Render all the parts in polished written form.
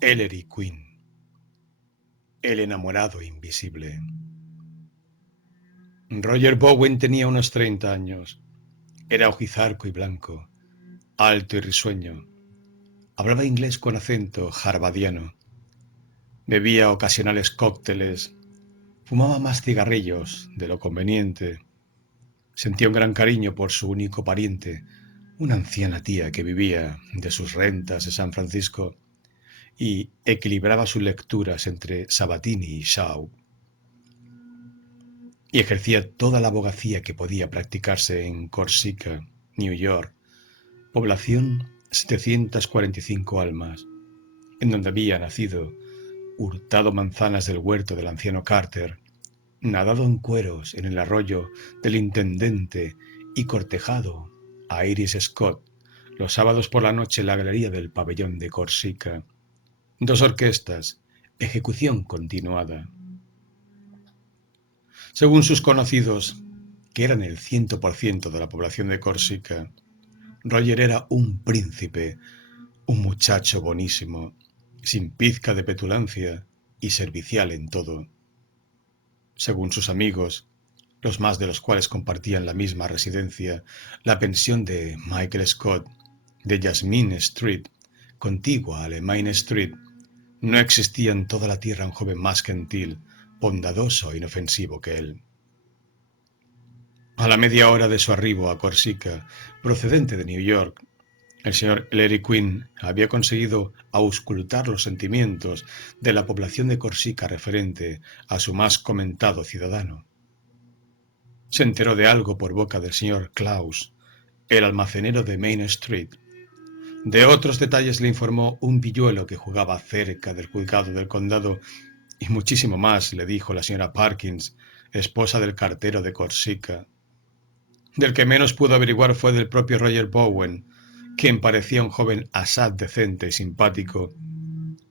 Ellery Queen, el enamorado invisible. Roger Bowen tenía unos 30 años. Era ojizarco y blanco, alto y risueño. Hablaba inglés con acento harvadiano. Bebía ocasionales cócteles. Fumaba más cigarrillos de lo conveniente. Sentía un gran cariño por su único pariente, una anciana tía que vivía de sus rentas de San Francisco y equilibraba sus lecturas entre Sabatini y Shaw, y ejercía toda la abogacía que podía practicarse en Corsica, New York, población 745 almas, en donde había nacido, hurtado manzanas del huerto del anciano Carter, nadado en cueros en el arroyo del intendente y cortejado a Iris Scott los sábados por la noche en la galería del pabellón de Corsica. 2 orquestas, ejecución continuada. Según sus conocidos, que eran el 100% de la población de Corsica, Roger era un príncipe, un muchacho bonísimo, sin pizca de petulancia y servicial en todo. Según sus amigos, los más de los cuales compartían la misma residencia, la pensión de Michael Scott, de Jasmine Street, contigua a Main Street, no existía en toda la tierra un joven más gentil, bondadoso e inofensivo que él. A la media hora de su arribo a Corsica, procedente de New York, el señor Ellery Queen había conseguido auscultar los sentimientos de la población de Corsica referente a su más comentado ciudadano. Se enteró de algo por boca del señor Klaus, el almacenero de Main Street. De otros detalles le informó un pilluelo que jugaba cerca del juzgado del condado, y muchísimo más le dijo la señora Parkins, esposa del cartero de Corsica. Del que menos pudo averiguar fue del propio Roger Bowen, quien parecía un joven asaz decente y simpático,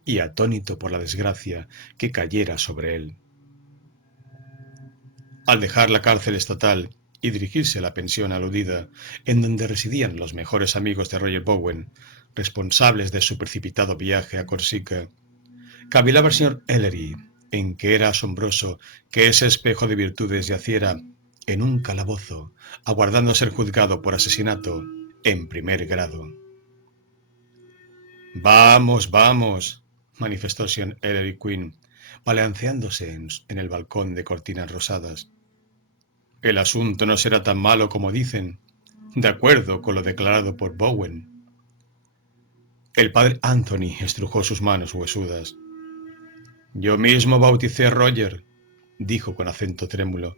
y atónito por la desgracia que cayera sobre él. Al dejar la cárcel estatal y dirigirse a la pensión aludida, en donde residían los mejores amigos de Roger Bowen, responsables de su precipitado viaje a Corsica, cavilaba el señor Ellery en que era asombroso que ese espejo de virtudes yaciera en un calabozo, aguardando a ser juzgado por asesinato en primer grado. Vamos, vamos, manifestó el señor Ellery Queen, balanceándose en el balcón de cortinas rosadas. El asunto no será tan malo como dicen, de acuerdo con lo declarado por Bowen. El padre Anthony estrujó sus manos huesudas. Yo mismo bauticé a Roger, dijo con acento trémulo.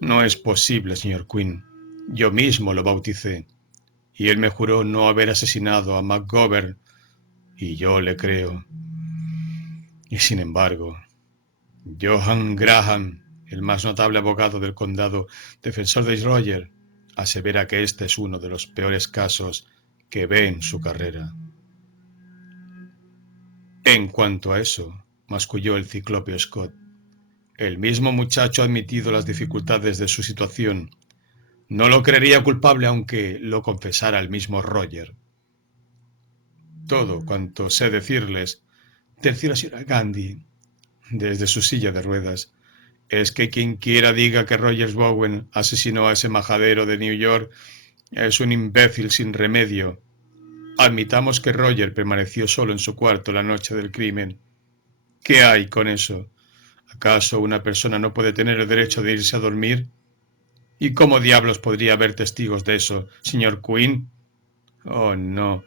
No es posible, señor Queen. Yo mismo lo bauticé. Y él me juró no haber asesinado a McGovern, y yo le creo. Y sin embargo, Johann Graham, el más notable abogado del condado, defensor de Roger, asevera que este es uno de los peores casos que ve en su carrera. En cuanto a eso, masculló el ciclópeo Scott, el mismo muchacho ha admitido las dificultades de su situación. No lo creería culpable aunque lo confesara el mismo Roger. Todo cuanto sé decirles, terció la señora Gandhi desde su silla de ruedas, es que quien quiera diga que Roger Bowen asesinó a ese majadero de New York es un imbécil sin remedio. Admitamos que Roger permaneció solo en su cuarto la noche del crimen. ¿Qué hay con eso? ¿Acaso una persona no puede tener el derecho de irse a dormir? ¿Y cómo diablos podría haber testigos de eso, señor Queen? Oh, no.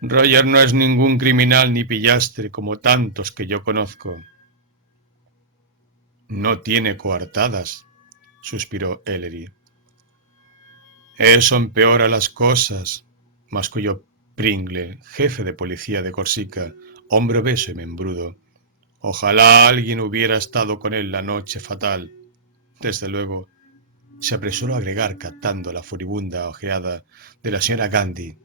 Roger no es ningún criminal ni pillastre como tantos que yo conozco. No tiene coartadas, suspiró Ellery. Eso empeora las cosas, masculló Pringle, jefe de policía de Corsica, hombre obeso y membrudo. Ojalá alguien hubiera estado con él la noche fatal. Desde luego, se apresuró a agregar captando la furibunda ojeada de la señora Gandhi.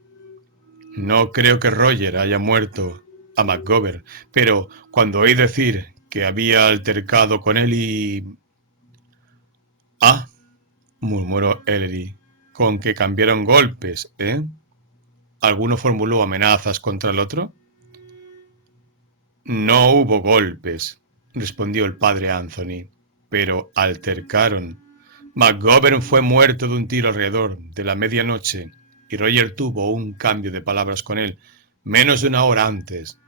No creo que Roger haya muerto a McGovern, pero cuando oí decir que había altercado con él y... Ah, murmuró Ellery, con que cambiaron golpes, ¿eh? ¿Alguno formuló amenazas contra el otro? No hubo golpes, respondió el padre Anthony, pero altercaron. McGovern fue muerto de un tiro alrededor de la medianoche y Roger tuvo un cambio de palabras con él menos de una hora antes.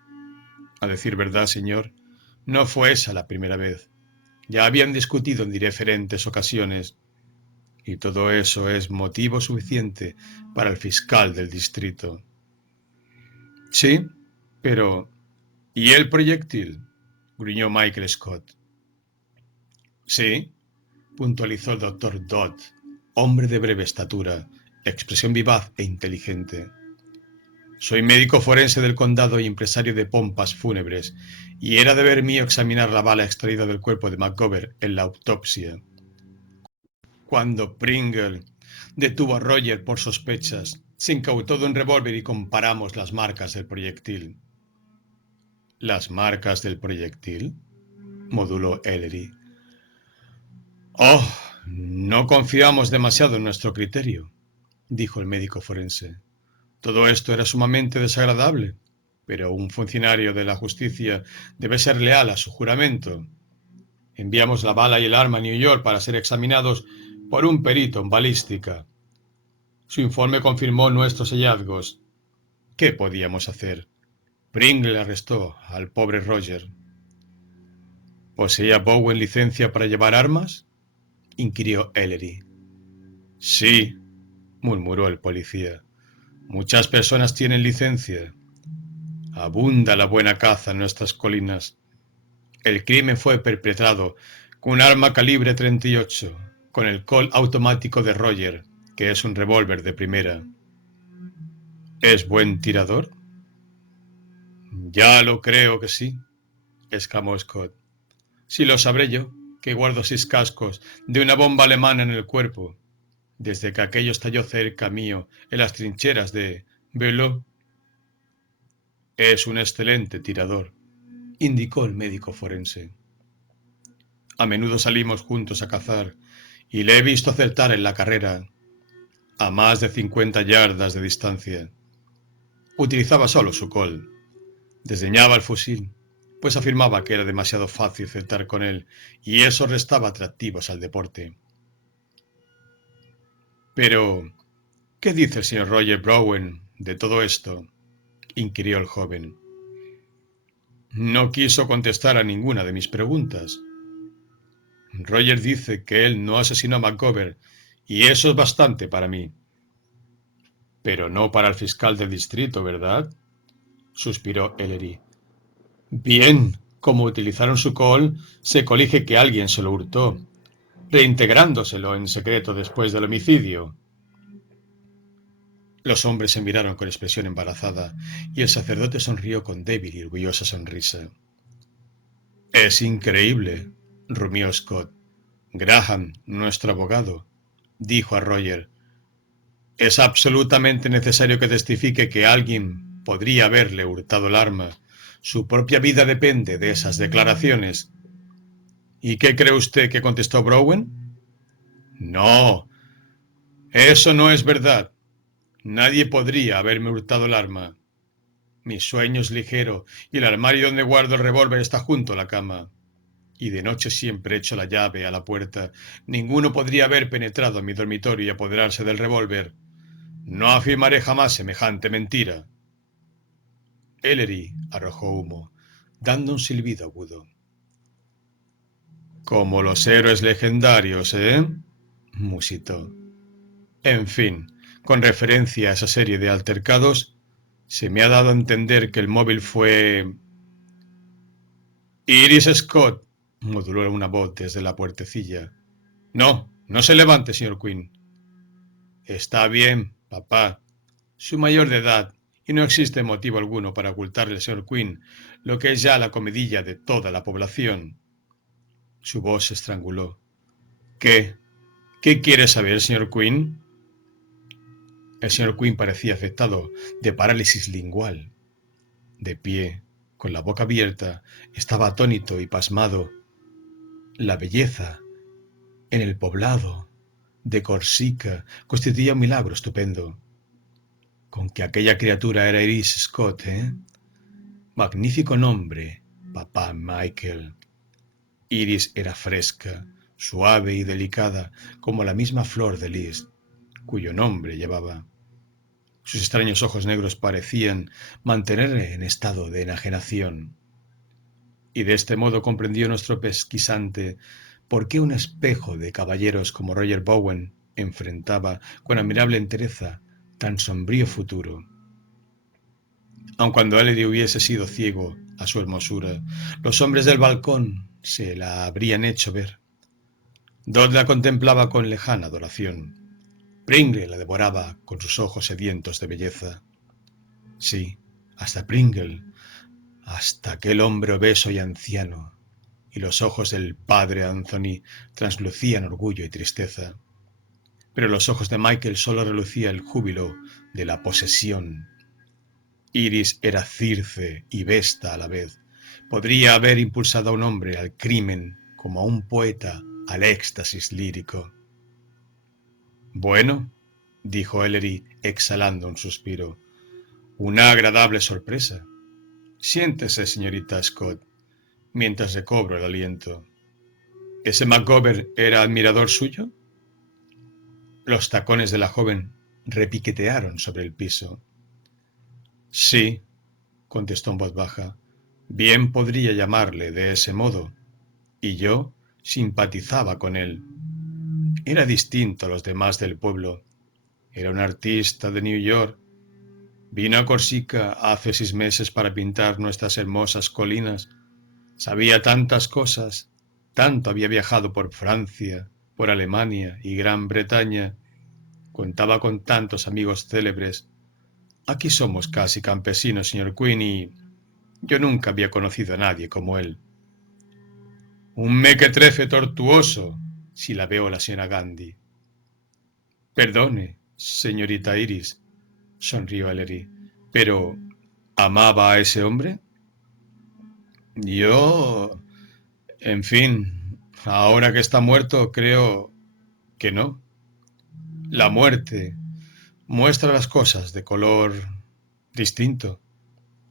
A decir verdad, señor, no fue esa la primera vez. Ya habían discutido en diferentes ocasiones y todo eso es motivo suficiente para el fiscal del distrito. Sí, pero ¿y el proyectil? Gruñó Michael Scott. Sí, puntualizó el doctor Dodd, hombre de breve estatura, expresión vivaz e inteligente. Soy médico forense del condado y empresario de pompas fúnebres, y era deber mío examinar la bala extraída del cuerpo de McGovern en la autopsia. Cuando Pringle detuvo a Roger por sospechas, se incautó de un revólver y comparamos las marcas del proyectil. ¿Las marcas del proyectil? Moduló Ellery. Oh, no confiamos demasiado en nuestro criterio, dijo el médico forense. Todo esto era sumamente desagradable, pero un funcionario de la justicia debe ser leal a su juramento. Enviamos la bala y el arma a New York para ser examinados por un perito en balística. Su informe confirmó nuestros hallazgos. ¿Qué podíamos hacer? Pringle arrestó al pobre Roger. ¿Poseía Bowen licencia para llevar armas? Inquirió Ellery. Sí, murmuró el policía. Muchas personas tienen licencia. Abunda la buena caza en nuestras colinas. El crimen fue perpetrado con un arma calibre 38, con el Colt automático de Roger, que es un revólver de primera. ¿Es buen tirador? Ya lo creo que sí, exclamó Scott. Si lo sabré yo, que guardo 6 cascos de una bomba alemana en el cuerpo, desde que aquello estalló cerca mío en las trincheras de Belleau. Es un excelente tirador, indicó el médico forense. A menudo salimos juntos a cazar y le he visto acertar en la carrera a más de 50 yardas de distancia. Utilizaba solo su Colt. Desdeñaba el fusil, pues afirmaba que era demasiado fácil acertar con él y eso restaba atractivos al deporte. Pero, ¿qué dice el señor Roger Bowen de todo esto? Inquirió el joven. No quiso contestar a ninguna de mis preguntas. Roger dice que él no asesinó a McGovern y eso es bastante para mí. Pero no para el fiscal del distrito, ¿verdad? Suspiró Ellery. Bien, como utilizaron su Colt, se colige que alguien se lo hurtó, reintegrándoselo en secreto después del homicidio. Los hombres se miraron con expresión embarazada y el sacerdote sonrió con débil y orgullosa sonrisa. Es increíble, rumió Scott. Graham, nuestro abogado, dijo a Roger. Es absolutamente necesario que testifique que alguien podría haberle hurtado el arma. Su propia vida depende de esas declaraciones. ¿Y qué cree usted que contestó Bowen? No, eso no es verdad. Nadie podría haberme hurtado el arma. Mi sueño es ligero y el armario donde guardo el revólver está junto a la cama. Y de noche siempre echo la llave a la puerta. Ninguno podría haber penetrado en mi dormitorio y apoderarse del revólver. No afirmaré jamás semejante mentira. Ellery arrojó humo, dando un silbido agudo. Como los héroes legendarios, ¿eh? Musitó. En fin, con referencia a esa serie de altercados, se me ha dado a entender que el móvil fue... Iris Scott, moduló una voz desde la puertecilla. No, no se levante, señor Quinn. Está bien, papá. Soy mayor de edad y no existe motivo alguno para ocultarle al señor Quinn lo que es ya la comidilla de toda la población. Su voz se estranguló. ¿Qué? ¿Qué quiere saber, señor Quinn? El señor Quinn parecía afectado de parálisis lingual. De pie, con la boca abierta, estaba atónito y pasmado. La belleza en el poblado de Corsica constituía un milagro estupendo. Con que aquella criatura era Iris Scott, ¿eh? Magnífico nombre papá Michael. Iris era fresca, suave y delicada como la misma flor de lis, cuyo nombre llevaba. Sus extraños ojos negros parecían mantenerle en estado de enajenación. Y de este modo comprendió nuestro pesquisante por qué un espejo de caballeros como Roger Bowen enfrentaba con admirable entereza tan sombrío futuro. Aun cuando Ellery hubiese sido ciego a su hermosura, los hombres del balcón se la habrían hecho ver. Dot la contemplaba con lejana adoración. Pringle la devoraba con sus ojos sedientos de belleza. Sí, hasta Pringle, hasta aquel hombre obeso y anciano, y los ojos del padre Anthony translucían orgullo y tristeza. Pero en los ojos de Michael solo relucía el júbilo de la posesión. Iris era Circe y Vesta a la vez. Podría haber impulsado a un hombre al crimen como a un poeta al éxtasis lírico. Bueno, dijo Ellery exhalando un suspiro, una agradable sorpresa. Siéntese, señorita Scott, mientras recobro el aliento. ¿Ese McGovern era admirador suyo? Los tacones de la joven repiquetearon sobre el piso. Sí, contestó en voz baja, bien podría llamarle de ese modo, y yo simpatizaba con él. Era distinto a los demás del pueblo. Era un artista de New York. Vino a Corsica hace 6 meses para pintar nuestras hermosas colinas. Sabía tantas cosas, tanto había viajado por Francia, por Alemania y Gran Bretaña. Contaba con tantos amigos célebres. Aquí somos casi campesinos, señor Quinn, y yo nunca había conocido a nadie como él. Un mequetrefe tortuoso, si la veo la señora Gandhi. Perdone, señorita Iris, sonrió Ellery, pero ¿amaba a ese hombre? Yo, en fin, ahora que está muerto, creo que no. La muerte muestra las cosas de color distinto.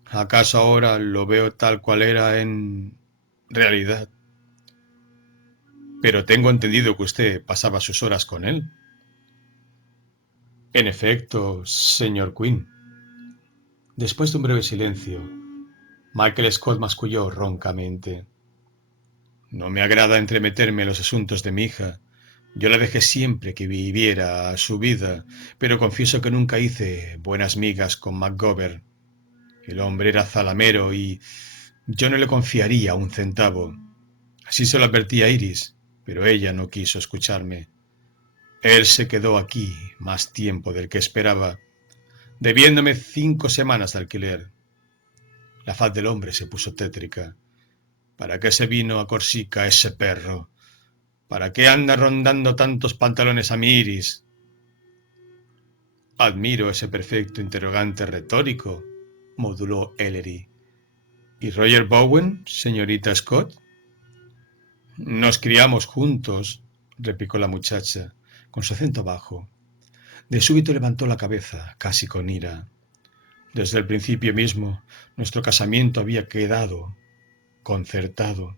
¿Acaso ahora lo veo tal cual era en realidad? Pero tengo entendido que usted pasaba sus horas con él. En efecto, señor Quinn. Después de un breve silencio, Michael Scott masculló roncamente. No me agrada entremeterme en los asuntos de mi hija. Yo la dejé siempre que viviera su vida, pero confieso que nunca hice buenas migas con McGovern. El hombre era zalamero y yo no le confiaría un centavo. Así se lo advertí a Iris, pero ella no quiso escucharme. Él se quedó aquí más tiempo del que esperaba, debiéndome 5 semanas de alquiler. La faz del hombre se puso tétrica. ¿Para qué se vino a Corsica ese perro? ¿Para qué anda rondando tantos pantalones a mi Iris? Admiro ese perfecto interrogante retórico, moduló Ellery. ¿Y Roger Bowen, señorita Scott? Nos criamos juntos, replicó la muchacha, con su acento bajo. De súbito levantó la cabeza, casi con ira. Desde el principio mismo, nuestro casamiento había quedado concertado.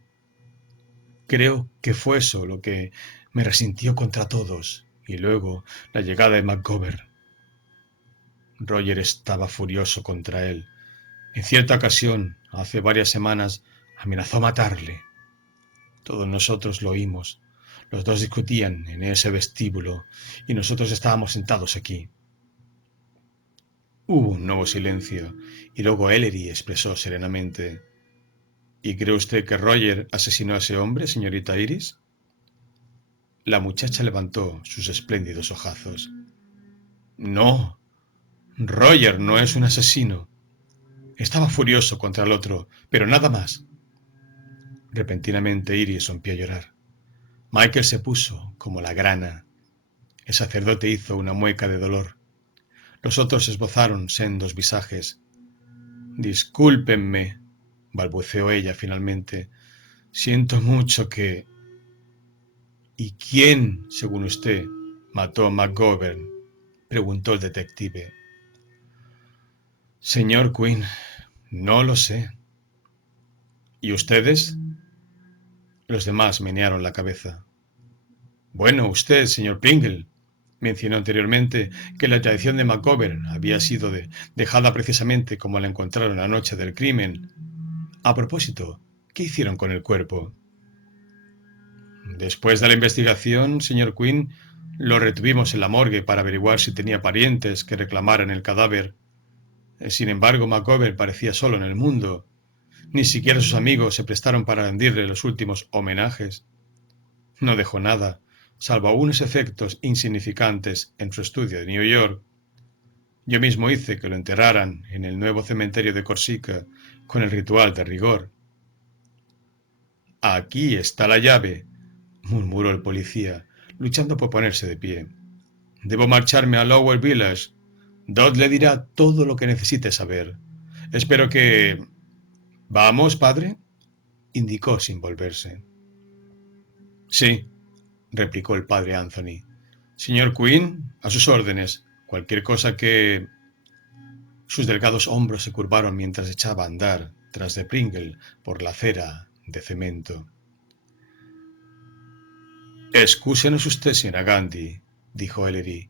Creo que fue eso lo que me resintió contra todos, y luego la llegada de McGovern. Roger estaba furioso contra él. En cierta ocasión, hace varias semanas, amenazó matarle. Todos nosotros lo oímos. Los dos discutían en ese vestíbulo y nosotros estábamos sentados aquí. Hubo un nuevo silencio y luego Ellery expresó serenamente: ¿Y cree usted que Roger asesinó a ese hombre, señorita Iris? La muchacha levantó sus espléndidos ojazos. No, Roger no es un asesino. Estaba furioso contra el otro, pero nada más. Repentinamente Iris rompió a llorar. Michael se puso como la grana. El sacerdote hizo una mueca de dolor. Los otros esbozaron sendos visajes. Discúlpenme, balbuceó ella finalmente. Siento mucho que... ¿Y quién, según usted, mató a McGovern? Preguntó el detective. Señor Quinn, no lo sé. ¿Y ustedes? Los demás menearon la cabeza. Bueno, usted, señor Pringle, mencionó anteriormente que la traición de McGovern había sido dejada precisamente como la encontraron la noche del crimen. A propósito, ¿qué hicieron con el cuerpo? Después de la investigación, señor Quinn, lo retuvimos en la morgue para averiguar si tenía parientes que reclamaran el cadáver. Sin embargo, McGovern parecía solo en el mundo. Ni siquiera sus amigos se prestaron para rendirle los últimos homenajes. No dejó nada, salvo unos efectos insignificantes en su estudio de New York. Yo mismo hice que lo enterraran en el nuevo cementerio de Corsica con el ritual de rigor. Aquí está la llave, murmuró el policía, luchando por ponerse de pie. Debo marcharme a Lower Village. Dodd le dirá todo lo que necesite saber. Espero que... ¿Vamos, padre? Indicó sin volverse. Sí, replicó el padre Anthony. Señor Quinn, a sus órdenes. Cualquier cosa que... Sus delgados hombros se curvaron mientras echaba a andar tras de Pringle por la acera de cemento. Excúsenos usted, señora Gandhi, dijo Ellery.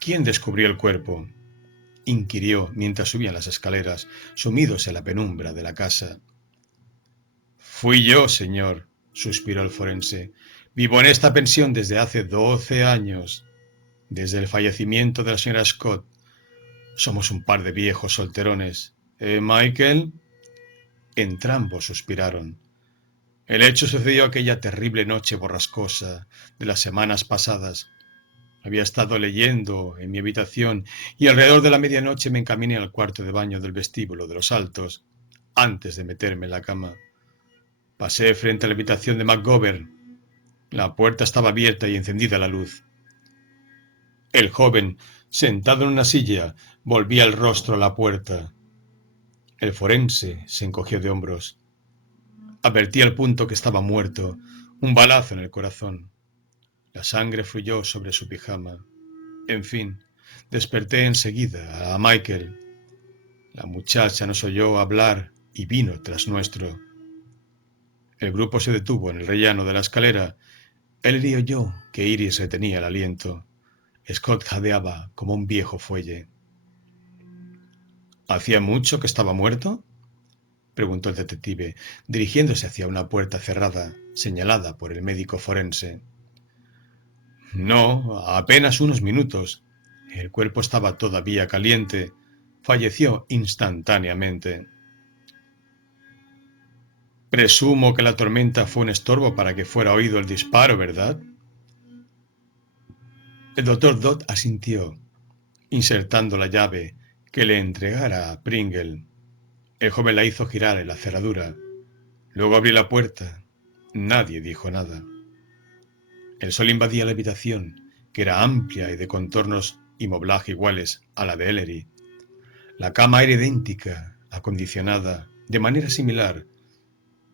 ¿Quién descubrió el cuerpo? Inquirió mientras subían las escaleras, sumidos en la penumbra de la casa. Fui yo, señor, suspiró el forense. Vivo en esta pensión desde hace 12 años, desde el fallecimiento de la señora Scott. Somos un par de viejos solterones. Michael? Entrambos suspiraron. El hecho sucedió aquella terrible noche borrascosa de las semanas pasadas. Había estado leyendo en mi habitación y alrededor de la medianoche me encaminé al cuarto de baño del vestíbulo de los Altos, antes de meterme en la cama. Pasé frente a la habitación de McGovern. La puerta estaba abierta y encendida la luz. El joven, sentado en una silla, volvía el rostro a la puerta. El forense se encogió de hombros. Advertí al punto que estaba muerto, un balazo en el corazón. La sangre fluyó sobre su pijama. En fin, desperté enseguida a Michael. La muchacha nos oyó hablar y vino tras nuestro. El grupo se detuvo en el rellano de la escalera. Él oyó que Iris retenía el aliento. Scott jadeaba como un viejo fuelle. ¿Hacía mucho que estaba muerto? Preguntó el detective, dirigiéndose hacia una puerta cerrada, señalada por el médico forense. No, apenas unos minutos. El cuerpo estaba todavía caliente. Falleció instantáneamente. Presumo que la tormenta fue un estorbo para que fuera oído el disparo, ¿verdad? El doctor Dodd asintió, insertando la llave que le entregara a Pringle. El joven la hizo girar en la cerradura. Luego abrió la puerta. Nadie dijo nada. El sol invadía la habitación, que era amplia y de contornos y moblaje iguales a la de Ellery. La cama era idéntica, acondicionada, de manera similar,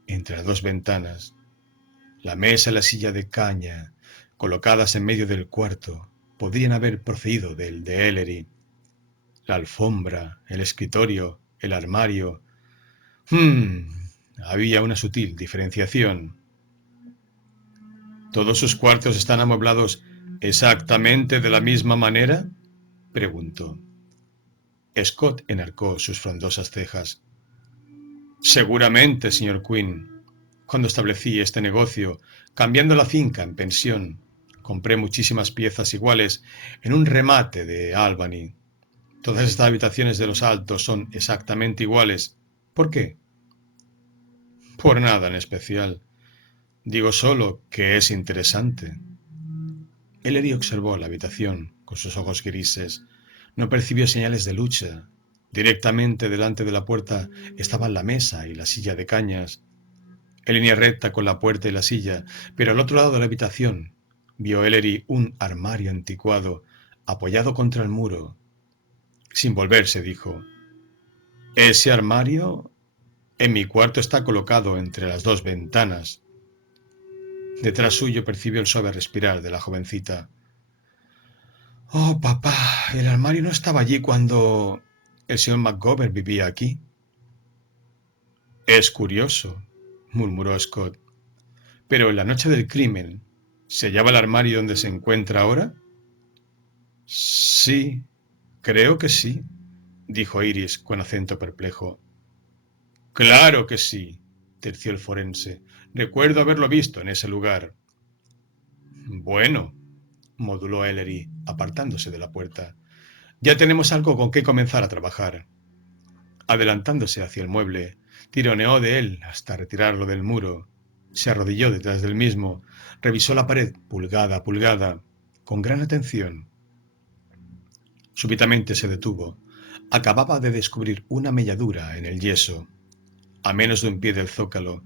entre las dos ventanas. La mesa y la silla de caña, colocadas en medio del cuarto, podrían haber procedido del de Ellery. La alfombra, el escritorio, el armario. Había una sutil diferenciación. ¿Todos sus cuartos están amueblados exactamente de la misma manera? Preguntó. Scott enarcó sus frondosas cejas. Seguramente, señor Quinn. Cuando establecí este negocio, cambiando la finca en pensión, compré muchísimas piezas iguales en un remate de Albany. Todas estas habitaciones de los Altos son exactamente iguales. ¿Por qué? Por nada en especial. Digo solo que es interesante. Ellery observó la habitación con sus ojos grises. No percibió señales de lucha. Directamente delante de la puerta estaban la mesa y la silla de cañas. En línea recta con la puerta y la silla, pero al otro lado de la habitación vio Ellery un armario anticuado apoyado contra el muro. Sin volverse, dijo: «Ese armario en mi cuarto está colocado entre las dos ventanas». Detrás suyo percibió el suave respirar de la jovencita. «Oh, papá, el armario no estaba allí cuando el señor McGovern vivía aquí». «Es curioso», murmuró Scott. Pero en la noche del crimen, ¿se hallaba el armario donde se encuentra ahora? Sí, creo que sí, dijo Iris con acento perplejo. Claro que sí, terció el forense. Recuerdo haberlo visto en ese lugar. Bueno, moduló Ellery, apartándose de la puerta. Ya tenemos algo con qué comenzar a trabajar. Adelantándose hacia el mueble, tironeó de él hasta retirarlo del muro. Se arrodilló detrás del mismo, revisó la pared pulgada a pulgada, con gran atención. Súbitamente se detuvo. Acababa de descubrir una melladura en el yeso, a menos de un pie del zócalo.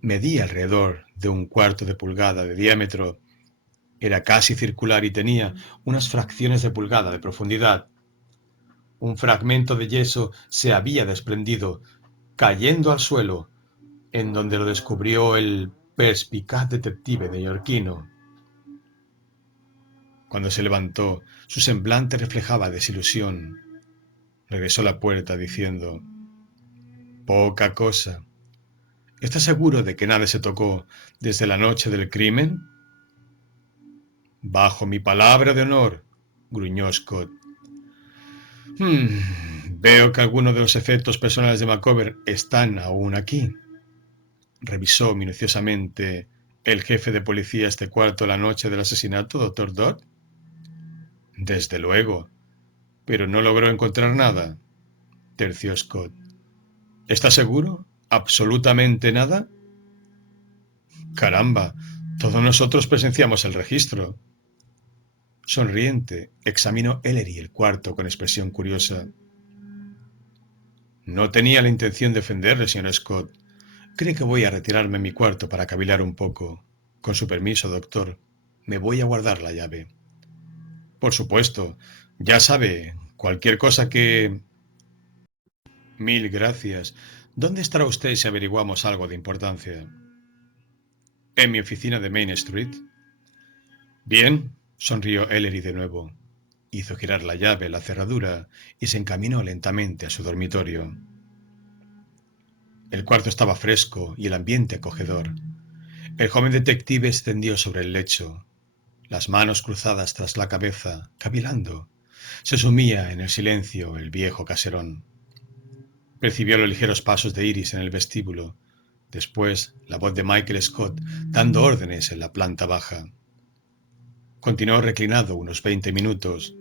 Medía alrededor de un cuarto de pulgada de diámetro. Era casi circular y tenía unas fracciones de pulgada de profundidad. Un fragmento de yeso se había desprendido, cayendo al suelo, en donde lo descubrió el perspicaz detective neoyorquino. Cuando se levantó, su semblante reflejaba desilusión. Regresó a la puerta diciendo: «Poca cosa. ¿Estás seguro de que nada se tocó desde la noche del crimen?» «Bajo mi palabra de honor», gruñó Scott. Veo que algunos de los efectos personales de Macover están aún aquí. ¿Revisó minuciosamente el jefe de policía este cuarto la noche del asesinato, doctor Dodd? Desde luego, pero no logró encontrar nada, terció Scott. ¿Está seguro? ¿Absolutamente nada? Caramba, todos nosotros presenciamos el registro. Sonriente, examinó Ellery el cuarto con expresión curiosa. No tenía la intención de ofenderle, señor Scott. ¿Cree que voy a retirarme a mi cuarto para cavilar un poco? Con su permiso, doctor, me voy a guardar la llave. Por supuesto, ya sabe, cualquier cosa que... Mil gracias. ¿Dónde estará usted si averiguamos algo de importancia? En mi oficina de Main Street. Bien, sonrió Ellery de nuevo. Hizo girar la llave en la cerradura y se encaminó lentamente a su dormitorio. El cuarto estaba fresco y el ambiente acogedor. El joven detective se tendió sobre el lecho, las manos cruzadas tras la cabeza, cavilando. Se sumía en el silencio el viejo caserón. Percibió los ligeros pasos de Iris en el vestíbulo. Después, la voz de Michael Scott dando órdenes en la planta baja. Continuó reclinado unos 20 minutos.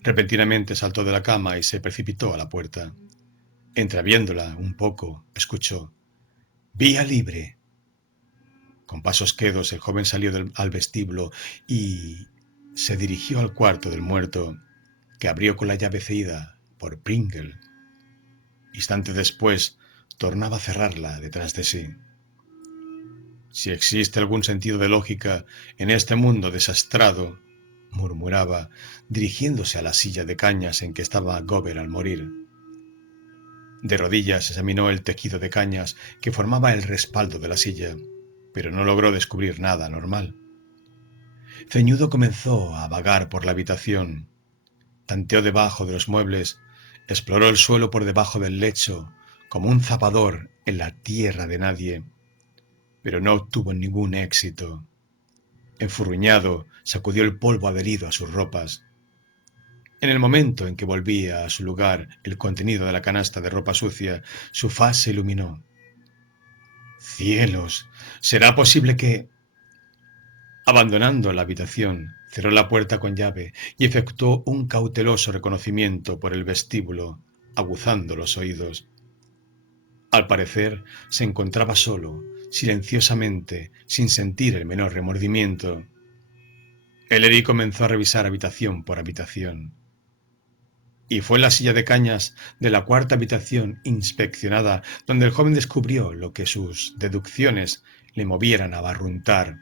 Repentinamente saltó de la cama y se precipitó a la puerta. Entreabriéndola un poco, escuchó: «Vía libre». Con pasos quedos el joven salió al vestíbulo y se dirigió al cuarto del muerto, que abrió con la llave cedida por Pringle. Instantes después, tornaba a cerrarla detrás de sí. Si existe algún sentido de lógica en este mundo desastrado, murmuraba, dirigiéndose a la silla de cañas en que estaba Gover al morir. De rodillas examinó el tejido de cañas que formaba el respaldo de la silla, pero no logró descubrir nada normal. Ceñudo comenzó a vagar por la habitación. Tanteó debajo de los muebles, exploró el suelo por debajo del lecho, como un zapador en la tierra de nadie, pero no obtuvo ningún éxito. Enfurruñado, sacudió el polvo adherido a sus ropas. En el momento en que volvía a su lugar el contenido de la canasta de ropa sucia, su faz se iluminó. ¡Cielos! ¿Será posible que...? Abandonando la habitación, cerró la puerta con llave y efectuó un cauteloso reconocimiento por el vestíbulo, aguzando los oídos. Al parecer, se encontraba solo, silenciosamente, sin sentir el menor remordimiento. Ellery comenzó a revisar habitación por habitación. Y fue en la silla de cañas de la cuarta habitación inspeccionada donde el joven descubrió lo que sus deducciones le movieran a barruntar.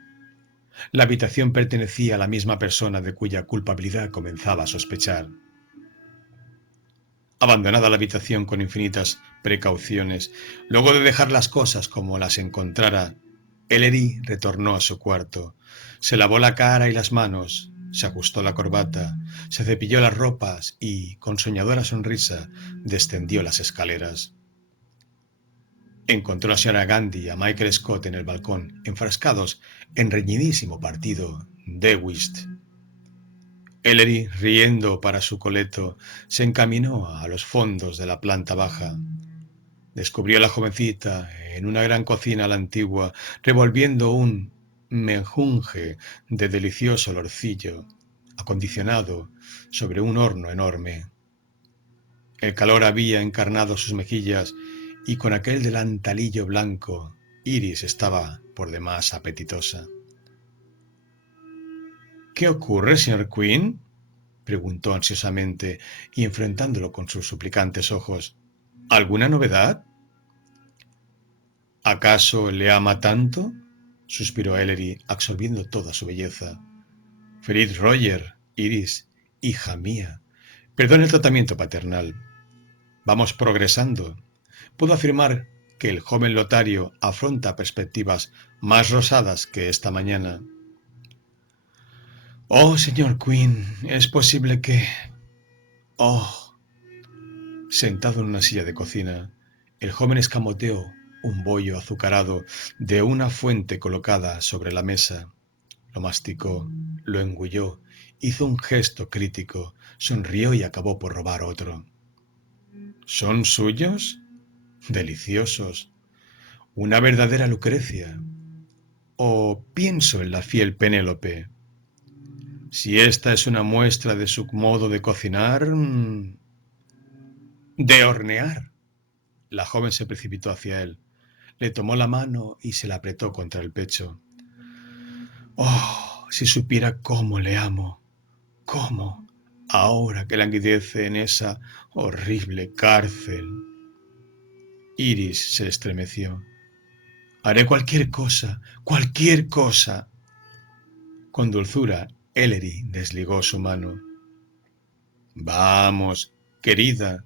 La habitación pertenecía a la misma persona de cuya culpabilidad comenzaba a sospechar. Abandonada la habitación con infinitas precauciones, luego de dejar las cosas como las encontrara, Ellery retornó a su cuarto. Se lavó la cara y las manos, se ajustó la corbata, se cepilló las ropas y, con soñadora sonrisa, descendió las escaleras. Encontró a la señora Gandhi y a Michael Scott en el balcón, enfrascados en reñidísimo partido de whist. Ellery, riendo para su coleto, se encaminó a los fondos de la planta baja. Descubrió a la jovencita en una gran cocina a la antigua, revolviendo un menjunje de delicioso olorcillo, acondicionado sobre un horno enorme. El calor había encarnado sus mejillas y con aquel delantalillo blanco, Iris estaba por demás apetitosa. ¿Qué ocurre, señor Quinn?, preguntó ansiosamente y enfrentándolo con sus suplicantes ojos. ¿Alguna novedad? ¿Acaso le ama tanto?, suspiró Ellery, absorbiendo toda su belleza. Feliz Roger, Iris, hija mía, perdone el tratamiento paternal. Vamos progresando. Puedo afirmar que el joven lotario afronta perspectivas más rosadas que esta mañana. Oh, señor Quinn, es posible que... Oh. Sentado en una silla de cocina, el joven escamoteó un bollo azucarado de una fuente colocada sobre la mesa. Lo masticó, lo engulló, hizo un gesto crítico, sonrió y acabó por robar otro. ¿Son suyos? Deliciosos. Una verdadera Lucrecia. ¿O pienso en la fiel Penélope? Si esta es una muestra de su modo de cocinar... de hornear. La joven se precipitó hacia él. Le tomó la mano y se la apretó contra el pecho. Oh, si supiera cómo le amo. ¿Cómo? Ahora que languidece en esa horrible cárcel. Iris se estremeció. Haré cualquier cosa, cualquier cosa. Con dulzura, Ellery desligó su mano. Vamos, querida,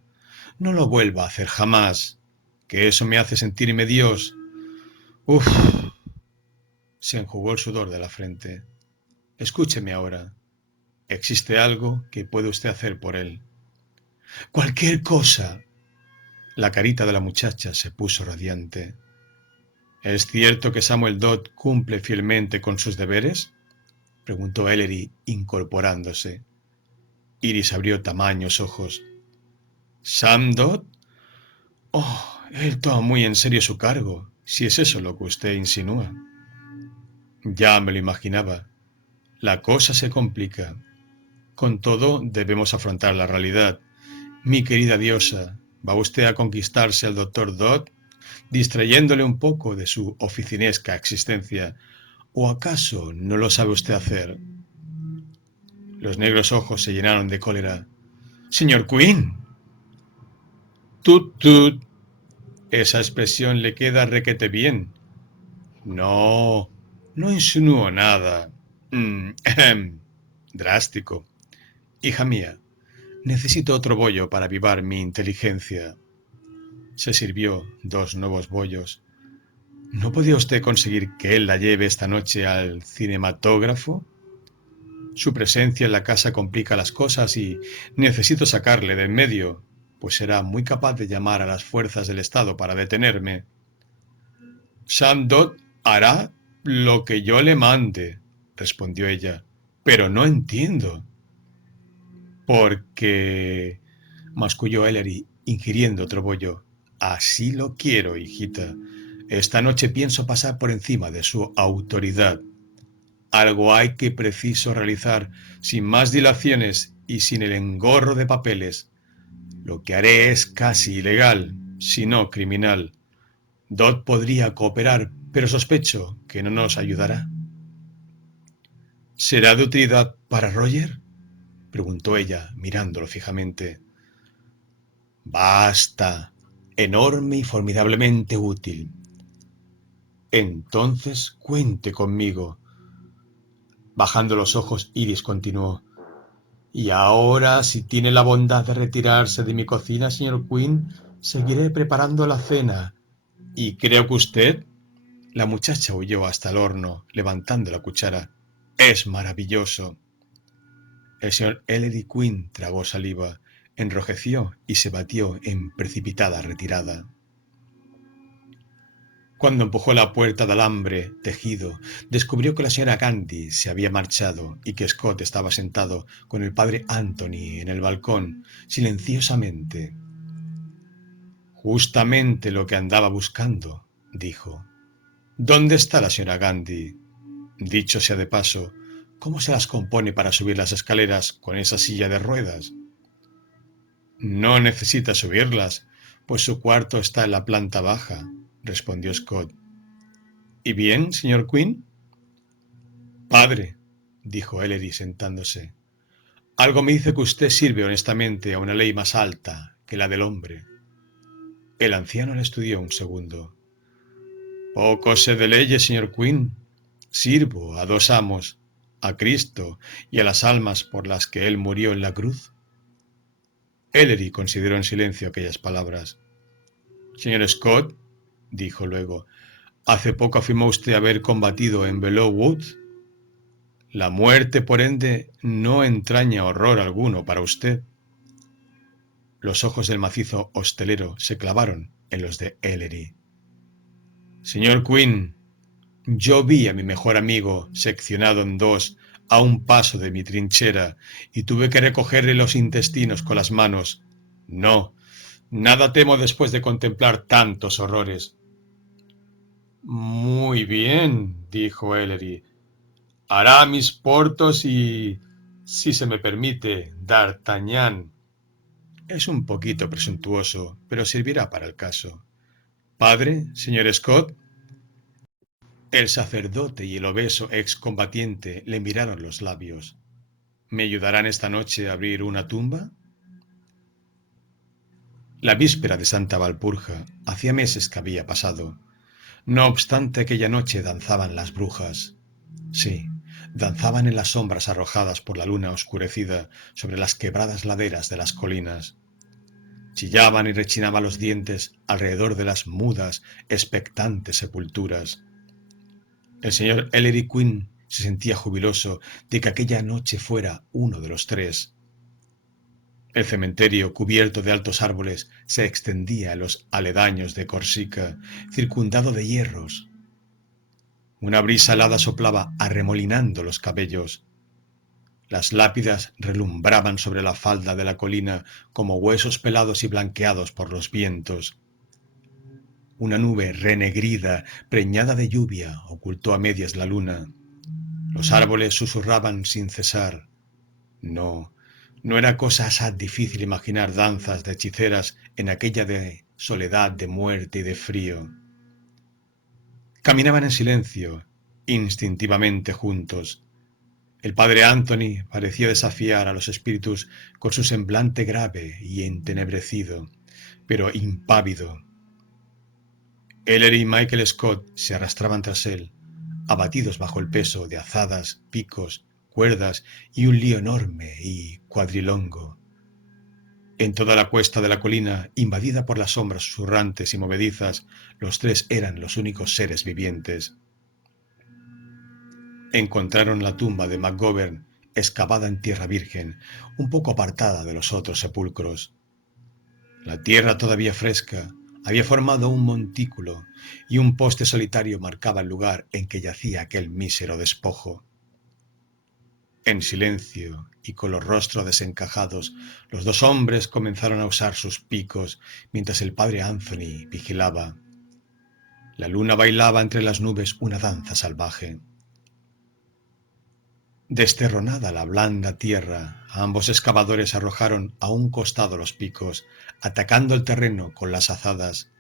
no lo vuelva a hacer jamás, que eso me hace sentirme Dios. Uf. Se enjugó el sudor de la frente. Escúcheme ahora. ¿Existe algo que puede usted hacer por él? Cualquier cosa. La carita de la muchacha se puso radiante. ¿Es cierto que Samuel Dodd cumple fielmente con sus deberes?, preguntó Ellery, incorporándose. Iris abrió tamaños ojos. ¿Sam Dodd? Oh, él toma muy en serio su cargo, si es eso lo que usted insinúa. Ya me lo imaginaba. La cosa se complica. Con todo, debemos afrontar la realidad. Mi querida diosa, ¿va usted a conquistarse al doctor Dodd, distrayéndole un poco de su oficinesca existencia? ¿O acaso no lo sabe usted hacer? Los negros ojos se llenaron de cólera. ¡Señor Quinn! ¡Tut, tut! Esa expresión le queda requete bien. No, no insinúo nada. Drástico. Hija mía, necesito otro bollo para avivar mi inteligencia. Se sirvió 2 nuevos bollos. ¿No podía usted conseguir que él la lleve esta noche al cinematógrafo? Su presencia en la casa complica las cosas y necesito sacarle de en medio, pues será muy capaz de llamar a las fuerzas del Estado para detenerme. Sam Dodd hará lo que yo le mande, respondió ella, pero no entiendo. Porque... masculló Ellery, ingiriendo otro bollo. Así lo quiero, hijita. Esta noche pienso pasar por encima de su autoridad. Algo hay que preciso realizar sin más dilaciones y sin el engorro de papeles. Lo que haré es casi ilegal, si no criminal. Dodd podría cooperar, pero sospecho que no nos ayudará. ¿Será de utilidad para Roger?, preguntó ella, mirándolo fijamente. Basta. Enorme y formidablemente útil. Entonces cuente conmigo. Bajando los ojos, Iris continuó. Y ahora, si tiene la bondad de retirarse de mi cocina, señor Quinn, seguiré preparando la cena. ¿Y creo que usted? La muchacha huyó hasta el horno, levantando la cuchara. Es maravilloso. El señor Ellery Quinn tragó saliva, enrojeció y se batió en precipitada retirada. Cuando empujó la puerta de alambre tejido, descubrió que la señora Gandhi se había marchado y que Scott estaba sentado con el padre Anthony en el balcón, silenciosamente. Justamente lo que andaba buscando, dijo. ¿Dónde está la señora Gandhi? Dicho sea de paso, ¿cómo se las compone para subir las escaleras con esa silla de ruedas? No necesita subirlas, pues su cuarto está en la planta baja, respondió Scott. ¿Y bien, señor Quinn? Padre, dijo Ellery sentándose, algo me dice que usted sirve honestamente a una ley más alta que la del hombre. El anciano le estudió un segundo. Poco sé de leyes, señor Quinn. Sirvo a dos amos, a Cristo y a las almas por las que Él murió en la cruz. Ellery consideró en silencio aquellas palabras. Señor Scott, dijo luego, hace poco afirmó usted haber combatido en Belleau Wood. La muerte, por ende, no entraña horror alguno para usted. Los ojos del macizo hostelero se clavaron en los de Ellery. Señor Quinn, yo vi a mi mejor amigo seccionado en dos a un paso de mi trinchera y tuve que recogerle los intestinos con las manos. No, nada temo después de contemplar tantos horrores. Muy bien, dijo Ellery. Aramis, Porthos y, si se me permite, D'Artagnan. Es un poquito presuntuoso, pero servirá para el caso. Padre, señor Scott. El sacerdote y el obeso excombatiente le miraron los labios. ¿Me ayudarán esta noche a abrir una tumba? La víspera de Santa Valpurga hacía meses que había pasado. No obstante, aquella noche danzaban las brujas. Sí, danzaban en las sombras arrojadas por la luna oscurecida sobre las quebradas laderas de las colinas. Chillaban y rechinaban los dientes alrededor de las mudas, expectantes sepulturas. El señor Ellery Quinn se sentía jubiloso de que aquella noche fuera uno de los tres. El cementerio, cubierto de altos árboles, se extendía en los aledaños de Corsica, circundado de hierros. Una brisa helada soplaba arremolinando los cabellos. Las lápidas relumbraban sobre la falda de la colina como huesos pelados y blanqueados por los vientos. Una nube renegrida, preñada de lluvia, ocultó a medias la luna. Los árboles susurraban sin cesar. No, no era cosa asaz difícil imaginar danzas de hechiceras en aquella de soledad, de muerte y de frío. Caminaban en silencio, instintivamente juntos. El padre Anthony parecía desafiar a los espíritus con su semblante grave y entenebrecido, pero impávido. Ellery y Michael Scott se arrastraban tras él, abatidos bajo el peso de azadas, picos, cuerdas y un lío enorme y cuadrilongo. En toda la cuesta de la colina, invadida por las sombras susurrantes y movedizas, los tres eran los únicos seres vivientes. Encontraron la tumba de McGovern excavada en tierra virgen, un poco apartada de los otros sepulcros. La tierra todavía fresca había formado un montículo y un poste solitario marcaba el lugar en que yacía aquel mísero despojo. En silencio y con los rostros desencajados, los dos hombres comenzaron a usar sus picos mientras el padre Anthony vigilaba. La luna bailaba entre las nubes una danza salvaje. Desterronada la blanda tierra, ambos excavadores arrojaron a un costado los picos, atacando el terreno con las azadas.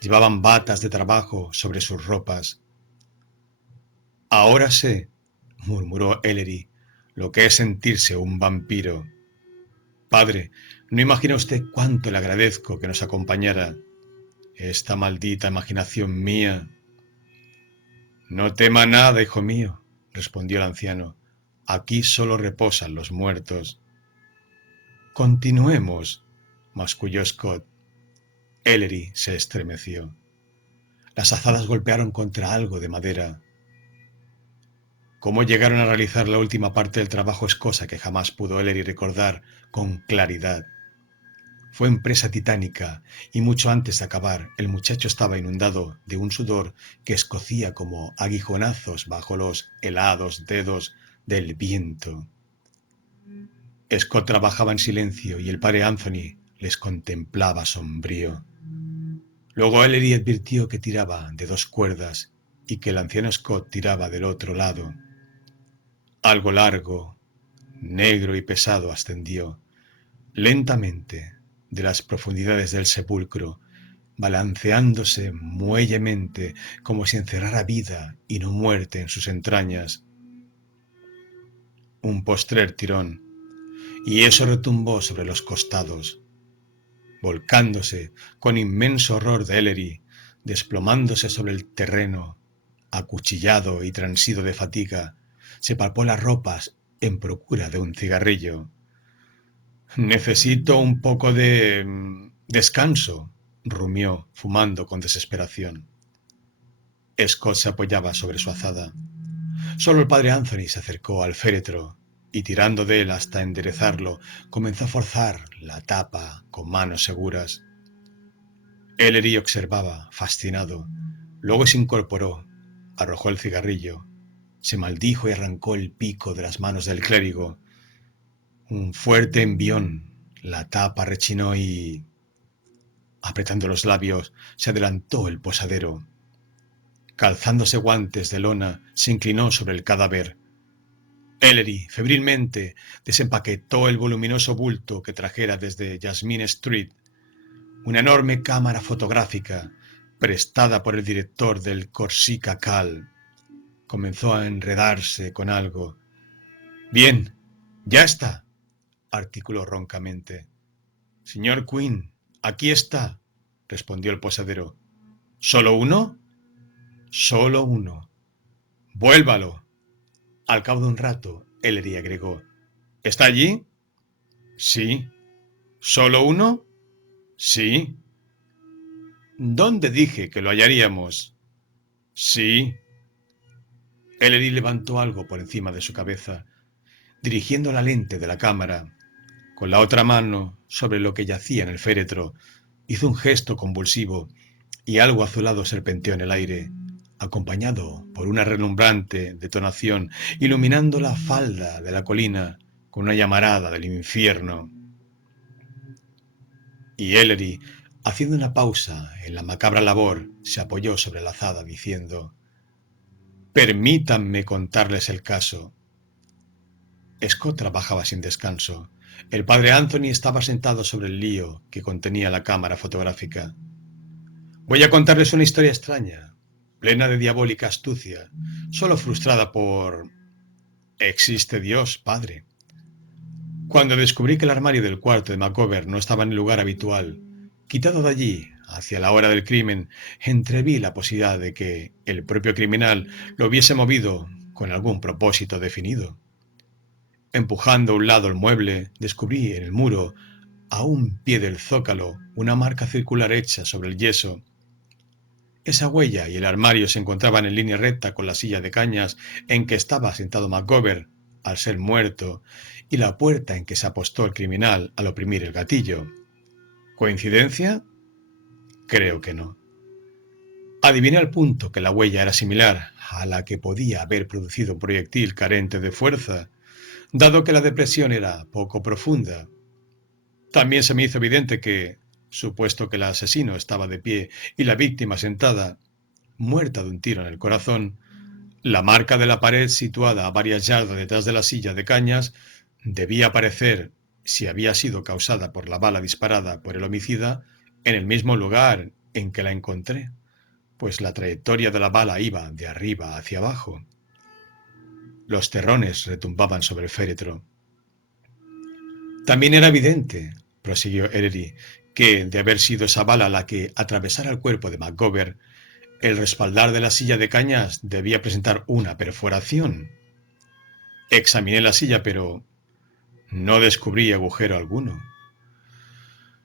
Llevaban batas de trabajo sobre sus ropas. Ahora sé, murmuró Ellery, lo que es sentirse un vampiro. Padre, no imagina usted cuánto le agradezco que nos acompañara. Esta maldita imaginación mía. No tema nada, hijo mío, respondió el anciano. Aquí solo reposan los muertos. Continuemos, masculló Scott. Ellery se estremeció. Las azadas golpearon contra algo de madera. Cómo llegaron a realizar la última parte del trabajo es cosa que jamás pudo Ellery recordar con claridad. Fue empresa titánica y mucho antes de acabar el muchacho estaba inundado de un sudor que escocía como aguijonazos bajo los helados dedos del viento. Scott trabajaba en silencio y el padre Anthony les contemplaba sombrío. Luego Ellery advirtió que tiraba de 2 cuerdas y que el anciano Scott tiraba del otro lado. Algo largo, negro y pesado ascendió lentamente de las profundidades del sepulcro, balanceándose muellemente como si encerrara vida y no muerte en sus entrañas. Un postrer tirón, y eso retumbó sobre los costados, volcándose con inmenso horror de Ellery, desplomándose sobre el terreno, acuchillado y transido de fatiga, se palpó las ropas en procura de un cigarrillo. Necesito un poco de descanso, rumió, fumando con desesperación. Scott se apoyaba sobre su azada. Solo el padre Anthony se acercó al féretro y, tirando de él hasta enderezarlo, comenzó a forzar la tapa con manos seguras. Ellery observaba, fascinado. Luego se incorporó, arrojó el cigarrillo, se maldijo y arrancó el pico de las manos del clérigo. Un fuerte envión, la tapa rechinó y, apretando los labios, se adelantó el posadero. Calzándose guantes de lona, se inclinó sobre el cadáver. Ellery, febrilmente, desempaquetó el voluminoso bulto que trajera desde Jasmine Street, una enorme cámara fotográfica prestada por el director del Corsica Cal. Comenzó a enredarse con algo. «Bien, ya está», articuló roncamente. «Señor Quinn, aquí está», respondió el posadero. «¿Solo uno?» «Solo uno». «Vuélvalo». Al cabo de un rato, Ellery agregó: «¿Está allí?» «Sí». «¿Solo uno?» «Sí». «¿Dónde dije que lo hallaríamos?» «Sí». Ellery levantó algo por encima de su cabeza, dirigiendo la lente de la cámara. Con la otra mano, sobre lo que yacía en el féretro, hizo un gesto convulsivo y algo azulado serpenteó en el aire, acompañado por una relumbrante detonación, iluminando la falda de la colina con una llamarada del infierno. Y Ellery, haciendo una pausa en la macabra labor, se apoyó sobre la azada diciendo: «Permítanme contarles el caso». Scott trabajaba sin descanso. El padre Anthony estaba sentado sobre el lío que contenía la cámara fotográfica. «Voy a contarles una historia extraña, plena de diabólica astucia, solo frustrada por... ¿Existe Dios, padre?» Cuando descubrí que el armario del cuarto de McGovern no estaba en el lugar habitual, quitado de allí hacia la hora del crimen, entreví la posibilidad de que el propio criminal lo hubiese movido con algún propósito definido. Empujando a un lado el mueble, descubrí en el muro, a un pie del zócalo, una marca circular hecha sobre el yeso. Esa huella y el armario se encontraban en línea recta con la silla de cañas en que estaba sentado McGovern al ser muerto y la puerta en que se apostó el criminal al oprimir el gatillo. ¿Coincidencia? Creo que no. Adiviné al punto que la huella era similar a la que podía haber producido un proyectil carente de fuerza, dado que la depresión era poco profunda. También se me hizo evidente que, supuesto que el asesino estaba de pie y la víctima sentada, muerta de un tiro en el corazón, la marca de la pared situada a varias yardas detrás de la silla de cañas debía aparecer, si había sido causada por la bala disparada por el homicida, en el mismo lugar en que la encontré, pues la trayectoria de la bala iba de arriba hacia abajo. Los terrones retumbaban sobre el féretro. También era evidente, prosiguió Ellery, que, de haber sido esa bala la que atravesara el cuerpo de McGovern, el respaldar de la silla de cañas debía presentar una perforación. Examiné la silla, pero no descubrí agujero alguno.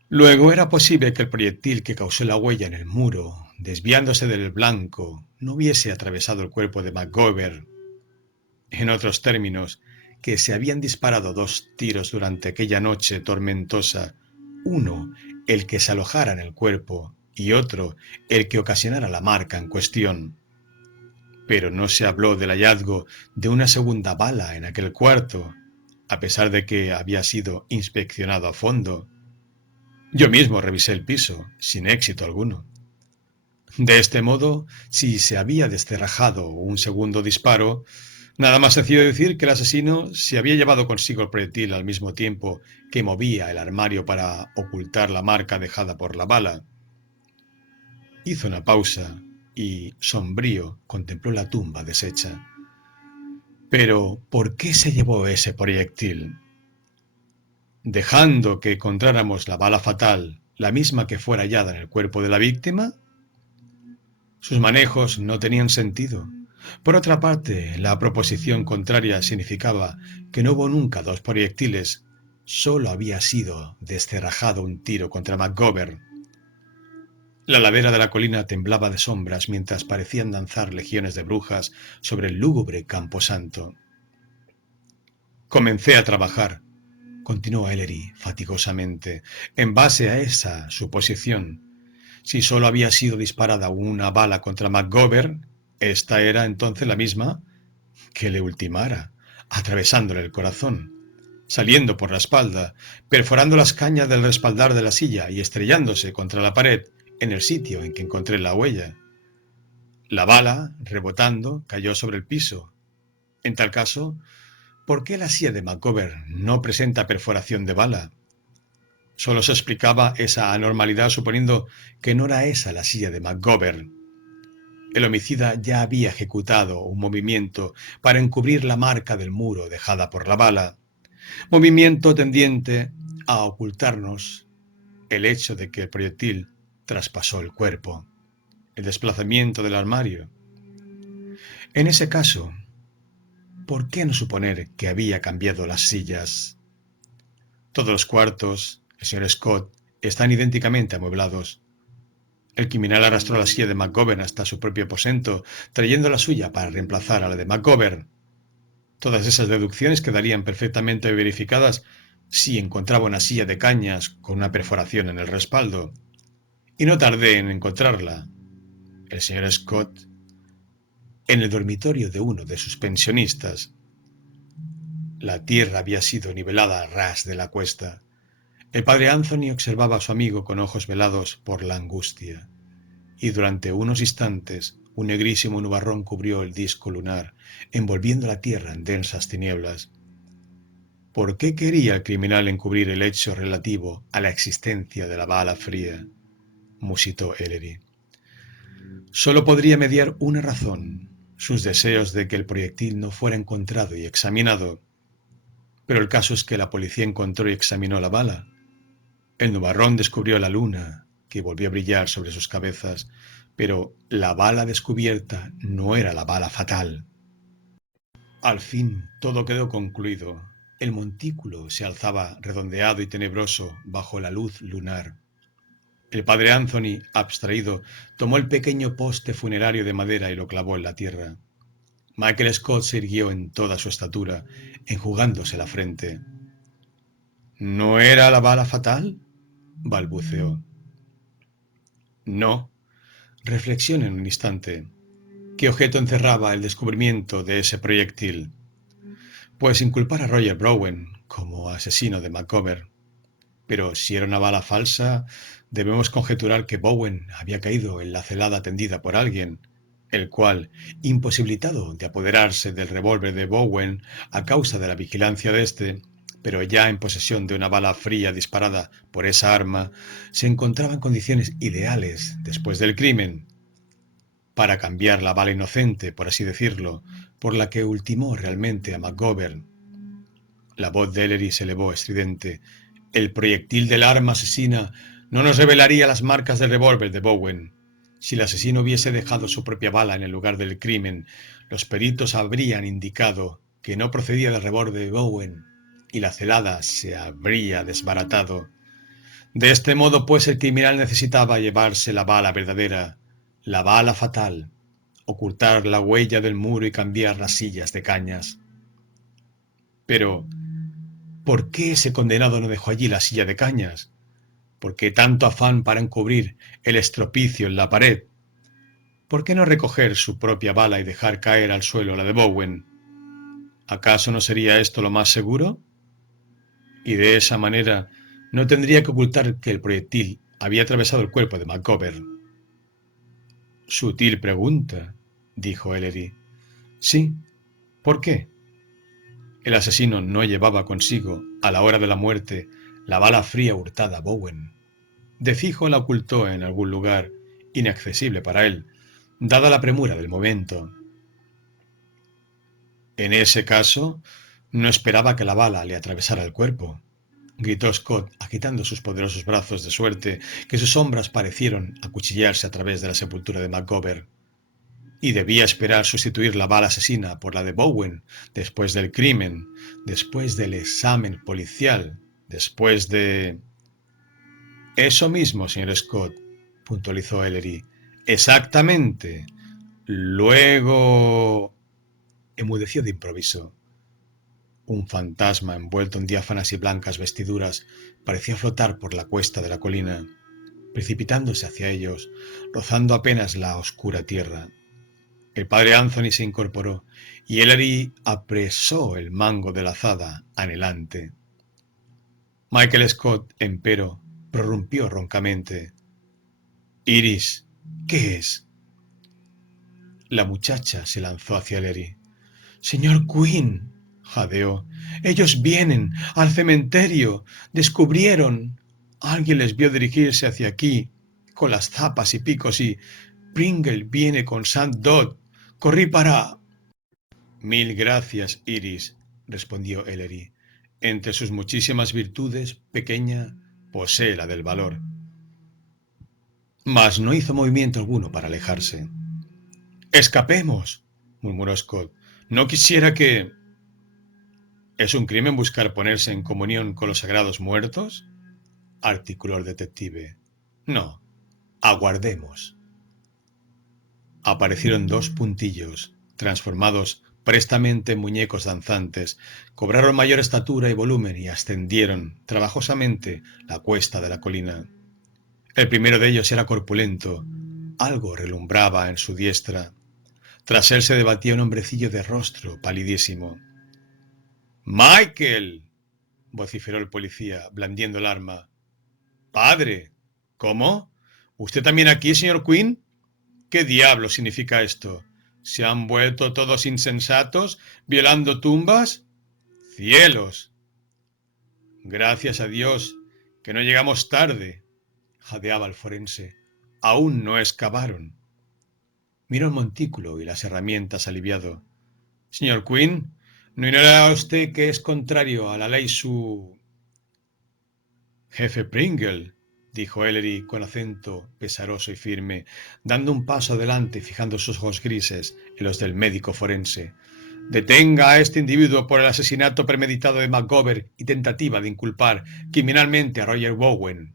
Luego era posible que el proyectil que causó la huella en el muro, desviándose del blanco, no hubiese atravesado el cuerpo de McGovern. En otros términos, que se habían disparado 2 tiros durante aquella noche tormentosa, uno el que se alojara en el cuerpo y otro el que ocasionara la marca en cuestión. Pero no se habló del hallazgo de una segunda bala en aquel cuarto, a pesar de que había sido inspeccionado a fondo. Yo mismo revisé el piso, sin éxito alguno. De este modo, si se había descerrajado un segundo disparo, nada más sencillo decir que el asesino se había llevado consigo el proyectil al mismo tiempo que movía el armario para ocultar la marca dejada por la bala. Hizo una pausa y, sombrío, contempló la tumba deshecha. Pero, ¿por qué se llevó ese proyectil? ¿Dejando que encontráramos la bala fatal, la misma que fuera hallada en el cuerpo de la víctima? Sus manejos no tenían sentido. Por otra parte, la proposición contraria significaba que no hubo nunca dos proyectiles, solo había sido descerrajado un tiro contra McGovern. La ladera de la colina temblaba de sombras mientras parecían danzar legiones de brujas sobre el lúgubre camposanto. Comencé a trabajar, continuó Ellery fatigosamente, en base a esa suposición. Si solo había sido disparada una bala contra McGovern, esta era entonces la misma que le ultimara, atravesándole el corazón, saliendo por la espalda, perforando las cañas del respaldar de la silla y estrellándose contra la pared en el sitio en que encontré la huella. La bala, rebotando, cayó sobre el piso. En tal caso, ¿por qué la silla de McGovern no presenta perforación de bala? Solo se explicaba esa anormalidad suponiendo que no era esa la silla de McGovern. El homicida ya había ejecutado un movimiento para encubrir la marca del muro dejada por la bala, movimiento tendiente a ocultarnos el hecho de que el proyectil traspasó el cuerpo, el desplazamiento del armario. En ese caso, ¿por qué no suponer que había cambiado las sillas? Todos los cuartos, el señor Scott, están idénticamente amueblados. El criminal arrastró la silla de McGovern hasta su propio aposento, trayendo la suya para reemplazar a la de McGovern. Todas esas deducciones quedarían perfectamente verificadas si encontraba una silla de cañas con una perforación en el respaldo. Y no tardé en encontrarla. El señor Scott en el dormitorio de uno de sus pensionistas. La tierra había sido nivelada a ras de la cuesta. El padre Anthony observaba a su amigo con ojos velados por la angustia, y durante unos instantes un negrísimo nubarrón cubrió el disco lunar, envolviendo la tierra en densas tinieblas. ¿Por qué quería el criminal encubrir el hecho relativo a la existencia de la bala fría?, musitó Ellery. Solo podría mediar una razón, sus deseos de que el proyectil no fuera encontrado y examinado. Pero el caso es que la policía encontró y examinó la bala. El nubarrón descubrió la luna, que volvió a brillar sobre sus cabezas, pero la bala descubierta no era la bala fatal. Al fin todo quedó concluido. El montículo se alzaba redondeado y tenebroso bajo la luz lunar. El padre Anthony, abstraído, tomó el pequeño poste funerario de madera y lo clavó en la tierra. Michael Scott se irguió en toda su estatura, enjugándose la frente. ¿No era la bala fatal?, balbuceó. No. Reflexione un instante. ¿Qué objeto encerraba el descubrimiento de ese proyectil? Pues inculpar a Roger Bowen como asesino de McGovern. Pero si era una bala falsa, debemos conjeturar que Bowen había caído en la celada tendida por alguien, el cual, imposibilitado de apoderarse del revólver de Bowen a causa de la vigilancia de éste, pero ya en posesión de una bala fría disparada por esa arma, se encontraba en condiciones ideales después del crimen para cambiar la bala inocente, por así decirlo, por la que ultimó realmente a McGovern. La voz de Ellery se elevó estridente. El proyectil del arma asesina no nos revelaría las marcas del revólver de Bowen. Si el asesino hubiese dejado su propia bala en el lugar del crimen, los peritos habrían indicado que no procedía del revólver de Bowen y la celada se habría desbaratado. De este modo, pues, el criminal necesitaba llevarse la bala verdadera, la bala fatal, ocultar la huella del muro y cambiar las sillas de cañas. Pero, ¿por qué ese condenado no dejó allí la silla de cañas? ¿Por qué tanto afán para encubrir el estropicio en la pared? ¿Por qué no recoger su propia bala y dejar caer al suelo la de Bowen? ¿Acaso no sería esto lo más seguro? Y de esa manera no tendría que ocultar que el proyectil había atravesado el cuerpo de McGovern. Sutil pregunta, dijo Ellery. Sí, ¿por qué? El asesino no llevaba consigo, a la hora de la muerte, la bala fría hurtada a Bowen. De fijo la ocultó en algún lugar inaccesible para él, dada la premura del momento. En ese caso, no esperaba que la bala le atravesara el cuerpo, gritó Scott, agitando sus poderosos brazos de suerte que sus sombras parecieron acuchillarse a través de la sepultura de McGovern. Y debía esperar sustituir la bala asesina por la de Bowen, después del crimen, después del examen policial, después de... Eso mismo, señor Scott, puntualizó Ellery. Exactamente. Luego... Emudeció de improviso. Un fantasma envuelto en diáfanas y blancas vestiduras parecía flotar por la cuesta de la colina, precipitándose hacia ellos, rozando apenas la oscura tierra. El padre Anthony se incorporó y Ellery apresó el mango de la azada, anhelante. Michael Scott, empero, prorrumpió roncamente. Iris, ¿qué es? La muchacha se lanzó hacia Ellery. Señor Quinn, jadeó, ellos vienen al cementerio. Descubrieron. Alguien les vio dirigirse hacia aquí, con las zapas y picos, y Pringle viene con Sam Dodd. Corrí para... Mil gracias, Iris, respondió Ellery. Entre sus muchísimas virtudes, pequeña, posee la del valor. Mas no hizo movimiento alguno para alejarse. ¡Escapemos!, murmuró Scott. No quisiera que... ¿Es un crimen buscar ponerse en comunión con los sagrados muertos?, articuló el detective. No, aguardemos. Aparecieron dos puntillos, transformados prestamente en muñecos danzantes, cobraron mayor estatura y volumen y ascendieron trabajosamente la cuesta de la colina. El primero de ellos era corpulento, algo relumbraba en su diestra. Tras él se debatía un hombrecillo de rostro palidísimo. ¡Michael!, vociferó el policía, blandiendo el arma. ¡Padre! ¿Cómo? ¿Usted también aquí, señor Quinn? ¿Qué diablo significa esto? ¿Se han vuelto todos insensatos, violando tumbas? ¡Cielos! Gracias a Dios, que no llegamos tarde, jadeaba el forense. Aún no excavaron. Miró el montículo y las herramientas aliviado. Señor Quinn, ¿no ignora usted que es contrario a la ley su... Jefe Pringle, dijo Ellery con acento pesaroso y firme, dando un paso adelante y fijando sus ojos grises en los del médico forense. Detenga a este individuo por el asesinato premeditado de McGovern y tentativa de inculpar criminalmente a Roger Bowen.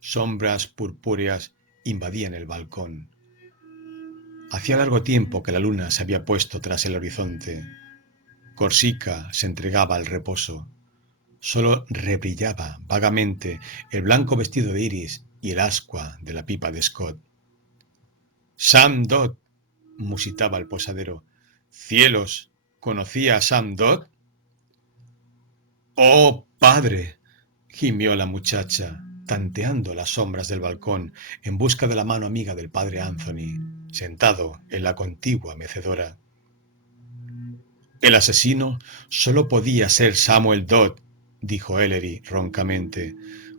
Sombras purpúreas invadían el balcón. Hacía largo tiempo que la luna se había puesto tras el horizonte. Corsica se entregaba al reposo. Solo rebrillaba vagamente el blanco vestido de Iris y el ascua de la pipa de Scott. Sam Dodd, musitaba el posadero. ¡Cielos! ¿Conocía a Sam Dodd? ¡Oh, padre!, gimió la muchacha, tanteando las sombras del balcón en busca de la mano amiga del padre Anthony, sentado en la contigua mecedora. El asesino solo podía ser Samuel Dodd, dijo Ellery roncamente.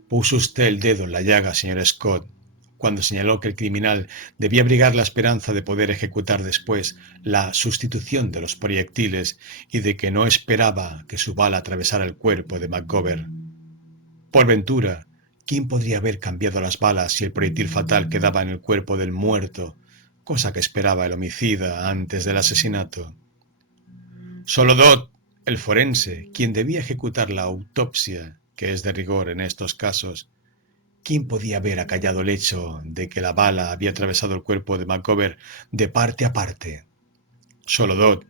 Puso usted el dedo en la llaga, señor Scott, cuando señaló que el criminal debía abrigar la esperanza de poder ejecutar después la sustitución de los proyectiles y de que no esperaba que su bala atravesara el cuerpo de McGovern. Por ventura, ¿quién podría haber cambiado las balas si el proyectil fatal quedaba en el cuerpo del muerto, cosa que esperaba el homicida antes del asesinato? Solo Dodd, el forense, quien debía ejecutar la autopsia, que es de rigor en estos casos. ¿Quién podía haber acallado el hecho de que la bala había atravesado el cuerpo de McGovern de parte a parte? Solo Dodd,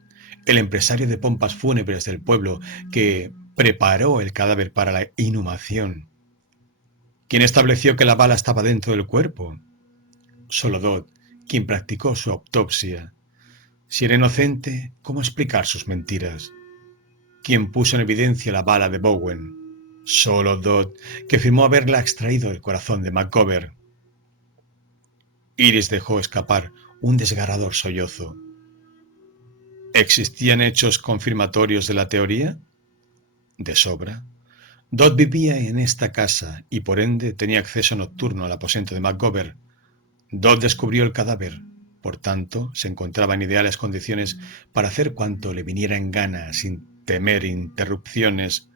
el empresario de pompas fúnebres del pueblo que preparó el cadáver para la inhumación. ¿Quién estableció que la bala estaba dentro del cuerpo? Solo Dodd, quien practicó su autopsia. Si era inocente, ¿cómo explicar sus mentiras? ¿Quién puso en evidencia la bala de Bowen? Solo Dodd, que afirmó haberla extraído del corazón de McGovern. Iris dejó escapar un desgarrador sollozo. ¿Existían hechos confirmatorios de la teoría? De sobra. Dodd vivía en esta casa y por ende tenía acceso nocturno al aposento de McGovern. Dodd descubrió el cadáver, por tanto, se encontraba en ideales condiciones para hacer cuanto le viniera en gana sin temer interrupciones.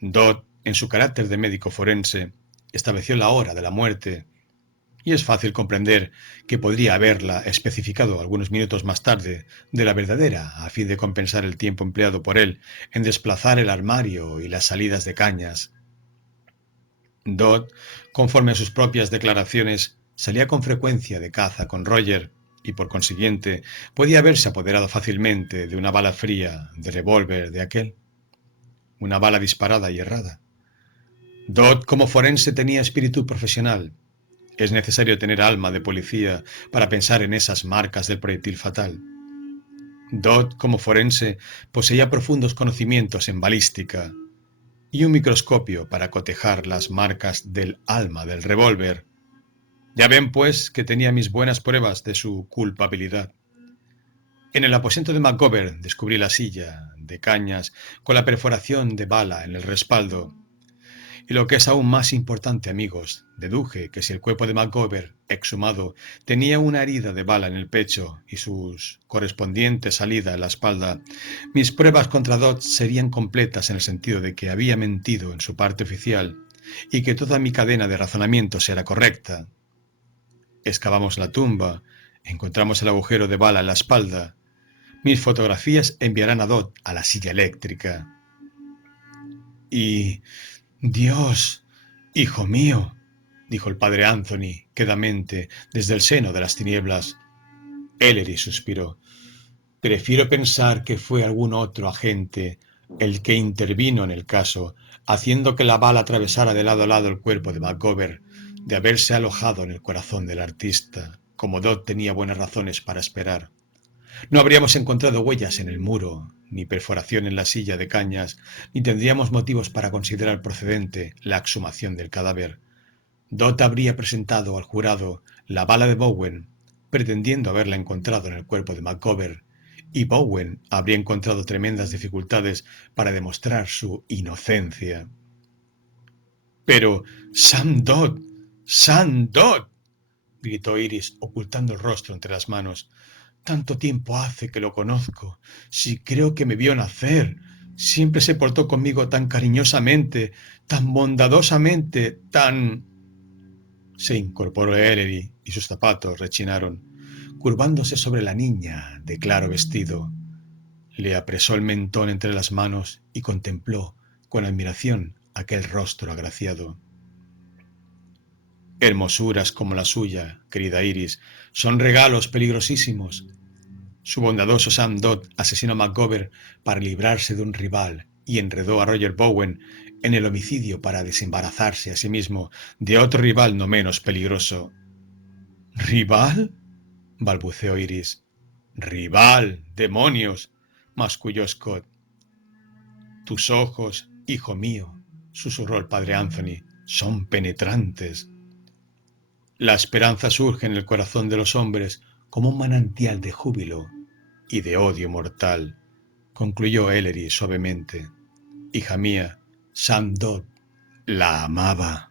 Dodd, en su carácter de médico forense, estableció la hora de la muerte, y es fácil comprender que podría haberla especificado algunos minutos más tarde de la verdadera, a fin de compensar el tiempo empleado por él en desplazar el armario y las salidas de cañas. Dodd, conforme a sus propias declaraciones, salía con frecuencia de caza con Roger y, por consiguiente, podía haberse apoderado fácilmente de una bala fría de revólver de aquel. Una bala disparada y errada. Dodd, como forense, tenía espíritu profesional. Es necesario tener alma de policía para pensar en esas marcas del proyectil fatal. Dodd, como forense, poseía profundos conocimientos en balística y un microscopio para cotejar las marcas del alma del revólver. Ya ven, pues, que tenía mis buenas pruebas de su culpabilidad. En el aposento de McGovern descubrí la silla de cañas con la perforación de bala en el respaldo. Y lo que es aún más importante, amigos, deduje que si el cuerpo de McGovern, exhumado, tenía una herida de bala en el pecho y su correspondiente salida en la espalda, mis pruebas contra Dodd serían completas en el sentido de que había mentido en su parte oficial y que toda mi cadena de razonamientos era correcta. Excavamos la tumba, encontramos el agujero de bala en la espalda. Mis fotografías enviarán a Dodd a la silla eléctrica. Y... Dios, hijo mío, dijo el padre Anthony quedamente desde el seno de las tinieblas. Ellery suspiró. Prefiero pensar que fue algún otro agente el que intervino en el caso, haciendo que la bala atravesara de lado a lado el cuerpo de McGovern, de haberse alojado en el corazón del artista, como Dodd tenía buenas razones para esperar. No habríamos encontrado huellas en el muro, ni perforación en la silla de cañas, ni tendríamos motivos para considerar procedente la exhumación del cadáver. Dodd habría presentado al jurado la bala de Bowen, pretendiendo haberla encontrado en el cuerpo de McGovern, y Bowen habría encontrado tremendas dificultades para demostrar su inocencia. Pero Sam Dodd, Sam Dodd, gritó Iris, ocultando el rostro entre las manos. Tanto tiempo hace que lo conozco. Si creo que me vio nacer. Siempre se portó conmigo tan cariñosamente, tan bondadosamente, tan... Se incorporó Ellery y sus zapatos rechinaron, curvándose sobre la niña de claro vestido. Le apresó el mentón entre las manos y contempló con admiración aquel rostro agraciado. Hermosuras como la suya, querida Iris, son regalos peligrosísimos. Su bondadoso Sam Dodd asesinó a McGovern para librarse de un rival y enredó a Roger Bowen en el homicidio para desembarazarse a sí mismo de otro rival no menos peligroso. ¿Rival? Balbuceó Iris. ¡Rival! ¡Demonios! Masculló Scott. Tus ojos, hijo mío, susurró el padre Anthony, son penetrantes. La esperanza surge en el corazón de los hombres como un manantial de júbilo y de odio mortal, concluyó Ellery suavemente. Hija mía, Sam Dodd la amaba.